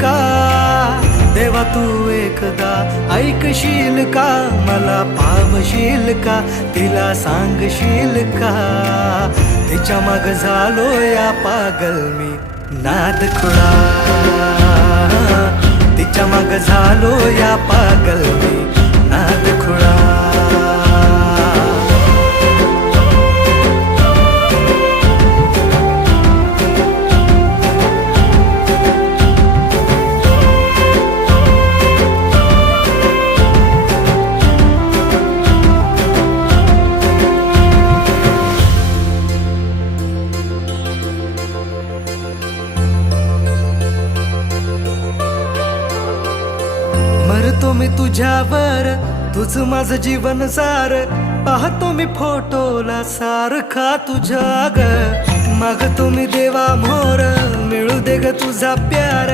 का देवा तू एकदा ऐकशील का मला पावशील का तिला सांगशील का तिच्या मग झालो या पागल मी नाद खुळा तिच्या मग झालो या पागल मी नाद खुळा मरतो मी तुझ्यावर तुझ माझं जीवन सार पाहतो मी फोटोला सारखा तुझ्या ग मागतो मी देवा मोर मिळू दे ग तुझा प्यार